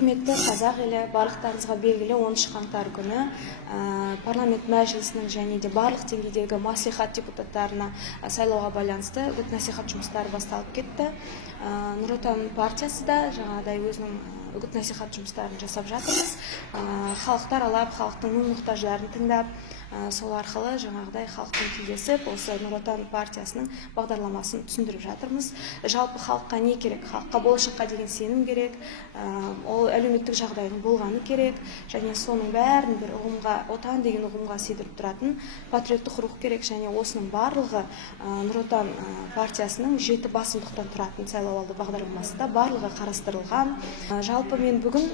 Құрметті қазақ елі, барлықтарыңызға белгілі 10 қаңтар күні парламент мәжілісінің және де барлық деңгейдегі мәслихат депутаттарына сайлауға байланысты үгіт-насихат жұмыстары басталып кетті. Нұр Отан партиясы да жаңағыдай өзінің үгіт-насихат жұмыстарын жасап жатырмыз. Халықты аралап, халықтың мұң-мұқтаждарын тыңдап, сол арқылы жаңағыдай халықтың тілдесіп, осы Нұр Отан партиясының бағдарламасын түсіндіріп жатырмыз. Жалпы халыққа не керек? Халыққа болашаққа деген сенім керек, ол әлеуметтік жағдайдың болғаны керек, және соның бәрін бір ұғымға, отан деген ұғымға сыйдырып тұратын патриоттық рух керек, және осының барлығы Нұр Отан партиясының 7 басымдықтан тұратын сайлауалды бағдарламасында барлығы қарастырылған. Жалпы мен бүгін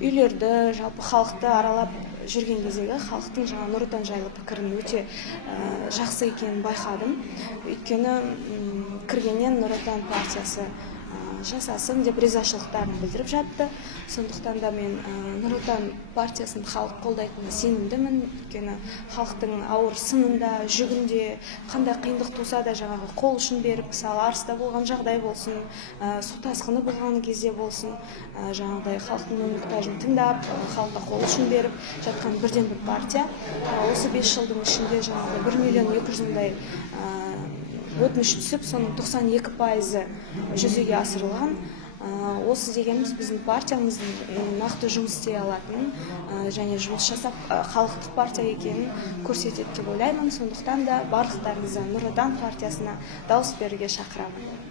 үйлерді, жалпы халықты аралап жүрген кездегі халықтың жаңа Нұр Отан жайлы пікірін өте жақсы екенін байқадым. Өйткені кіргеннен Нұр Отан партиясы жасасын деп ризашылықтарын білдіріп жатты. Сондықтан да мен Нұр Отан партиясын халық қолдайтынына сенімдімін. Өйткені халықтың ауыр сынында, жүгінде, қандай қиындық туса да жаңағы қол ұшын беріп, мысалы арыста болған жағдай болсын, су тасқыны болған кезде болсын, жаңағыдай халықтың мұң-мұқтажын тыңдап, халыққа қол ұшын беріп жатқан бірден бір партия. Осы 5 жылдың ішінде жаңағыдай 1.200.000 мыңдай өтініш түсіп, соның 92% жүзеге асырылған. Осы дегеніміз біздің партиямыздың нақты жұмыс істей алатынын және жұмыс жасап халықтық партия екенін көрсетеді деп ойлаймын. Сондықтан да барлықтарыңызды Нұр Отан партиясына дауыс беруге шақырамын.